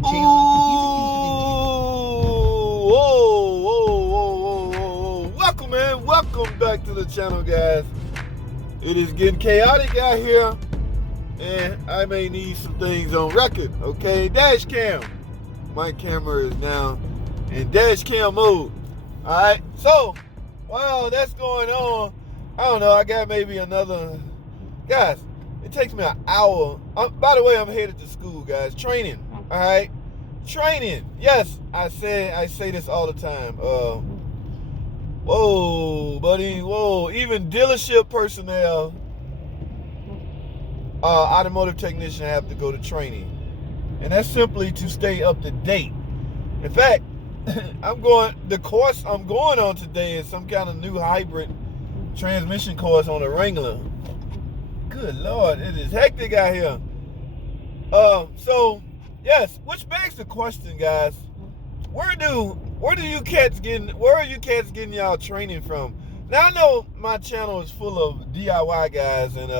the Ooh, whoa. Welcome, man. Welcome back to the channel, guys. It is getting chaotic out here, and I may need some things on record, okay? Dash cam. My camera is now in dash cam mode. All right, so while that's going on, I don't know, I got maybe another, guys, it takes me an hour. By the way, I'm headed to school, guys. Training, all right? Training. Yes, I say this all the time. Whoa, buddy, whoa. Even dealership personnel, automotive technician have to go to training. And that's simply to stay up to date. In fact, the course I'm going on today is some kind of new hybrid transmission course on the Wrangler. Good Lord, it is hectic out here. So yes, which begs the question, guys, where are you cats getting y'all training from? Now I know my channel is full of DIY guys, and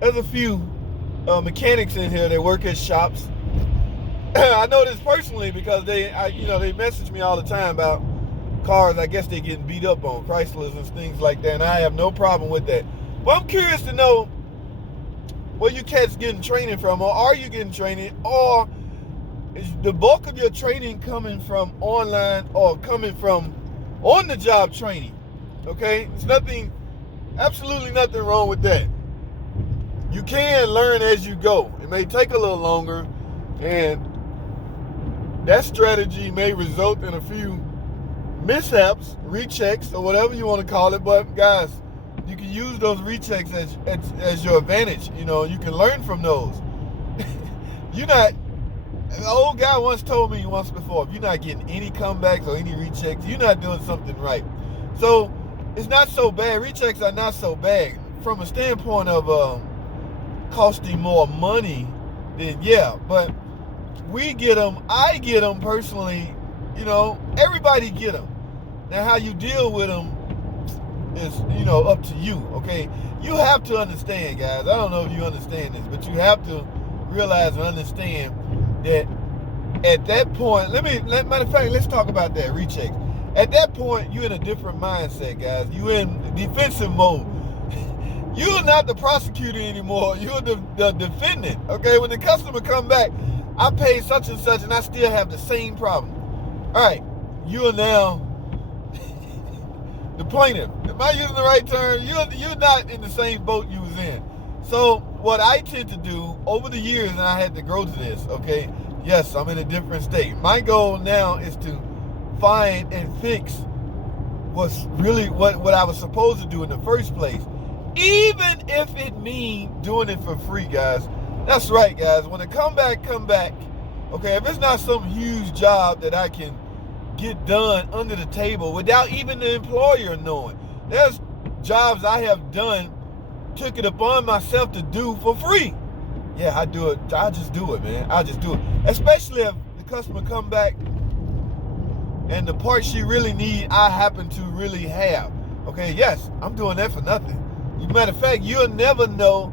there's a few mechanics in here that work at shops. I know this personally because they message me all the time about cars. I guess they getting beat up on, Chryslers and things like that, and I have no problem with that. But I'm curious to know where you cats getting training from, or are you getting training, or is the bulk of your training coming from online or coming from on-the-job training? Okay, there's absolutely nothing wrong with that. You can learn as you go. It may take a little longer, and that strategy may result in a few mishaps, rechecks, or whatever you want to call it. But guys, you can use those rechecks as your advantage. You know, you can learn from those. An old guy once told me once before, if you're not getting any comebacks or any rechecks, you're not doing something right. So it's not so bad. Rechecks are not so bad from a standpoint of costing more money. Then yeah, but we get them. I get them personally. You know, everybody get them. Now, how you deal with them is, up to you, okay? You have to understand, guys. I don't know if you understand this, but you have to realize and understand that at that point, matter of fact, let's talk about that, rechecks. At that point, you're in a different mindset, guys. You're in defensive mode. You're not the prosecutor anymore. You're the defendant, okay? When the customer come back, I paid such and such, and I still have the same problem. All right, you are now the plaintiff. Am I using the right term? You're not in the same boat you was in. So what I tend to do over the years, and I had to grow to this, okay? Yes, I'm in a different state. My goal now is to find and fix what's really what I was supposed to do in the first place, even if it means doing it for free, guys. That's right, guys. When the come back, okay, if it's not some huge job that I can get done under the table without even the employer knowing. There's jobs I have done, took it upon myself to do for free. Yeah, I do it. I just do it, man. I just do it. Especially if the customer come back and the part she really need, I happen to really have. Okay, yes, I'm doing that for nothing. Matter of fact, you'll never know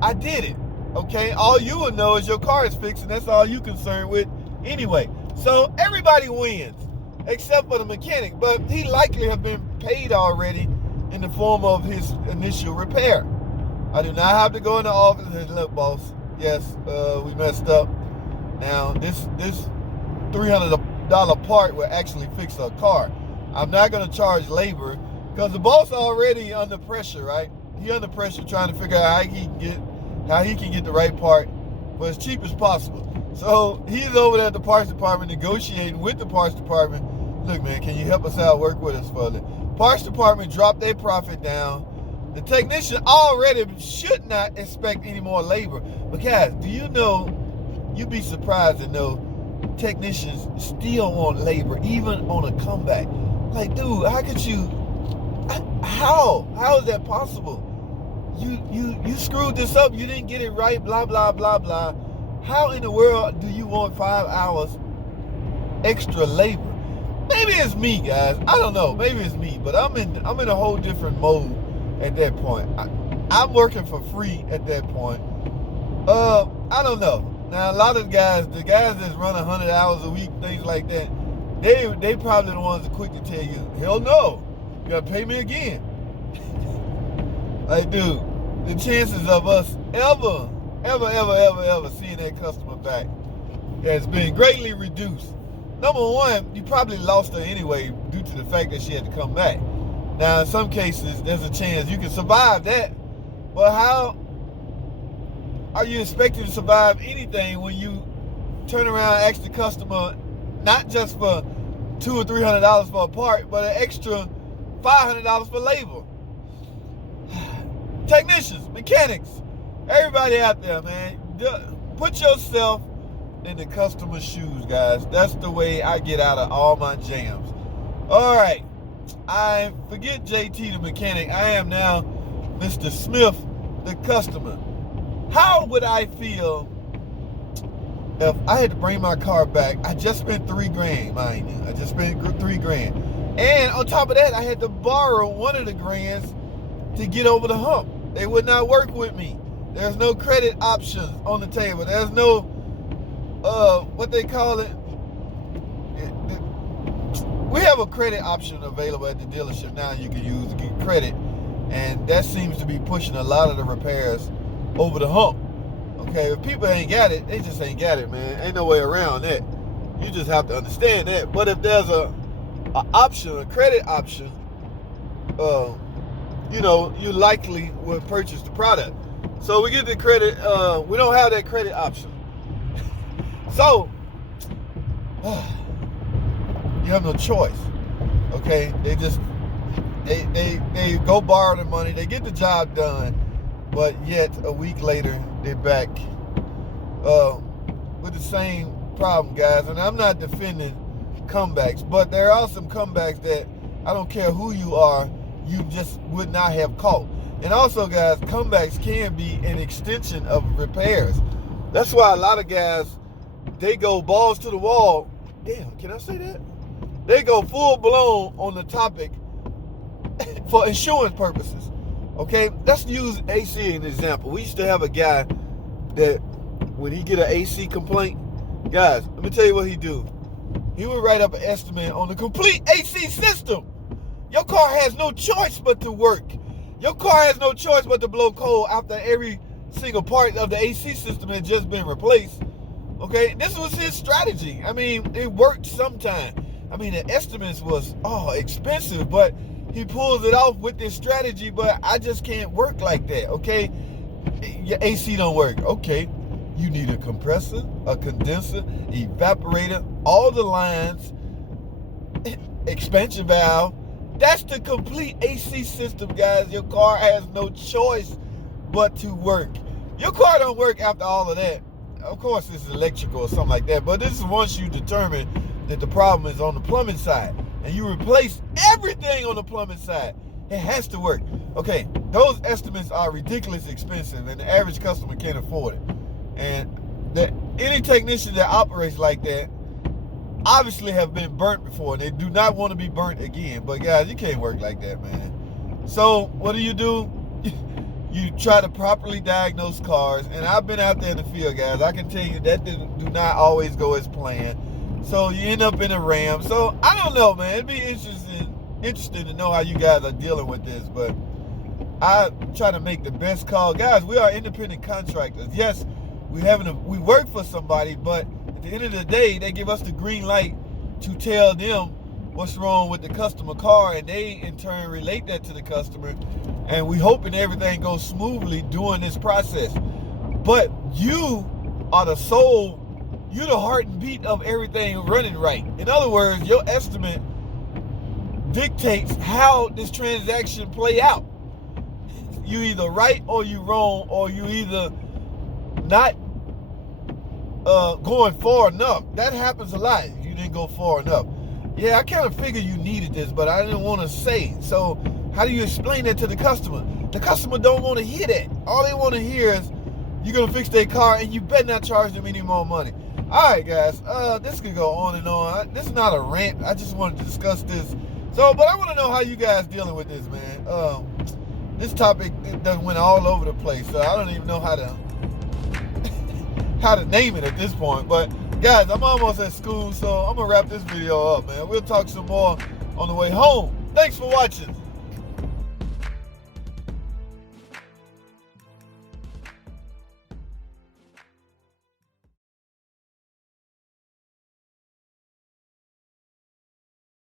I did it. Okay, all you will know is your car is fixed, and that's all you concerned with anyway. So everybody wins, except for the mechanic, but he likely have been paid already in the form of his initial repair. I do not have to go in the office and say, look, boss, yes, we messed up. Now, this $300 part will actually fix our car. I'm not going to charge labor because the boss already under pressure, right? He under pressure trying to figure out how he can get the right part for as cheap as possible. So he's over there at the parts department negotiating with the parts department. Look, man, can you help us out? Work with us for it. Parts department dropped their profit down. The technician already should not expect any more labor. But guys, do you know, you'd be surprised to know technicians still want labor, even on a comeback. Like, dude, how could you, how is that possible? You screwed this up, you didn't get it right, blah, blah, blah, blah. How in the world do you want 5 hours extra labor? Maybe it's me, guys. I don't know. Maybe it's me, but I'm in a whole different mode at that point. I'm working for free at that point. I don't know. Now, a lot of the guys that run 100 hours a week, things like that, they probably the ones that quick to tell you, hell no, you gotta pay me again. Like, dude, the chances of us ever seeing that customer back has been greatly reduced. Number one, you probably lost her anyway due to the fact that she had to come back. Now, in some cases, there's a chance you can survive that, but how are you expected to survive anything when you turn around and ask the customer not just for $200 or $300 for a part, but an extra $500 for labor? Technicians, mechanics, everybody out there, man, put yourself in the customer's shoes, guys. That's the way I get out of all my jams. All right, I forget JT the mechanic. I am now Mr. Smith, the customer. How would I feel if I had to bring my car back? I just spent $3,000, mind you. I just spent $3,000. And on top of that, I had to borrow one of the grands to get over the hump. They would not work with me. There's no credit options on the table. There's no, what they call it. We have a credit option available at the dealership now you can use to get credit. And that seems to be pushing a lot of the repairs over the hump. Okay, if people ain't got it, they just ain't got it, man. Ain't no way around that. You just have to understand that. But if there's a option, a credit option, you know, you likely will purchase the product. So we get the credit, we don't have that credit option. So, you have no choice, okay? They go borrow the money, they get the job done, but yet a week later, they're back with the same problem, guys. And I'm not defending comebacks, but there are some comebacks that I don't care who you are, you just would not have caught. And also, guys, comebacks can be an extension of repairs. That's why a lot of guys, they go balls to the wall. Damn, can I say that? They go full blown on the topic for insurance purposes. Okay, let's use AC as an example. We used to have a guy that when he get an AC complaint, guys, let me tell you what he do. He would write up an estimate on the complete AC system. Your car has no choice but to work. Your car has no choice but to blow cold after every single part of the AC system had just been replaced. Okay, this was his strategy. I mean, it worked sometime. I mean, the estimates was expensive, but he pulls it off with this strategy. But I just can't work like that. Okay, your AC don't work. Okay, you need a compressor, a condenser, evaporator, all the lines, expansion valve. That's the complete AC system, guys. Your car has no choice but to work. Your car don't work after all of that. Of course, it's electrical or something like that, but this is once you determine that the problem is on the plumbing side and you replace everything on the plumbing side. It has to work. Okay, those estimates are ridiculously expensive and the average customer can't afford it. And any technician that operates like that obviously have been burnt before. They do not want to be burnt again. But guys, you can't work like that, man. So what do? You try to properly diagnose cars. And I've been out there in the field, guys. I can tell you that do not always go as planned. So you end up in a Ram. So I don't know, man. It'd be interesting to know how you guys are dealing with this. But I try to make the best call. Guys, we are independent contractors. Yes, we work for somebody, but at the end of the day, they give us the green light to tell them what's wrong with the customer car, and they in turn relate that to the customer, and we hoping everything goes smoothly during this process. But you are the soul, you're the heart and beat of everything running right. In other words, your estimate dictates how this transaction play out. You either right or you wrong, or you either not going far enough. That happens a lot. You didn't go far enough. Yeah, I kind of figured you needed this, but I didn't want to say it. So how do you explain that to the customer? The customer don't want to hear that. All they want to hear is you're going to fix their car and you better not charge them any more money. All right, guys, this could go on and on. This is not a rant. I just wanted to discuss this. So, but I want to know how you guys dealing with this, man. This topic done went all over the place, so I don't even know how to how to name it at this point. But guys, I'm almost at school, so I'm gonna wrap this video up, man. We'll talk some more on the way home. Thanks for watching.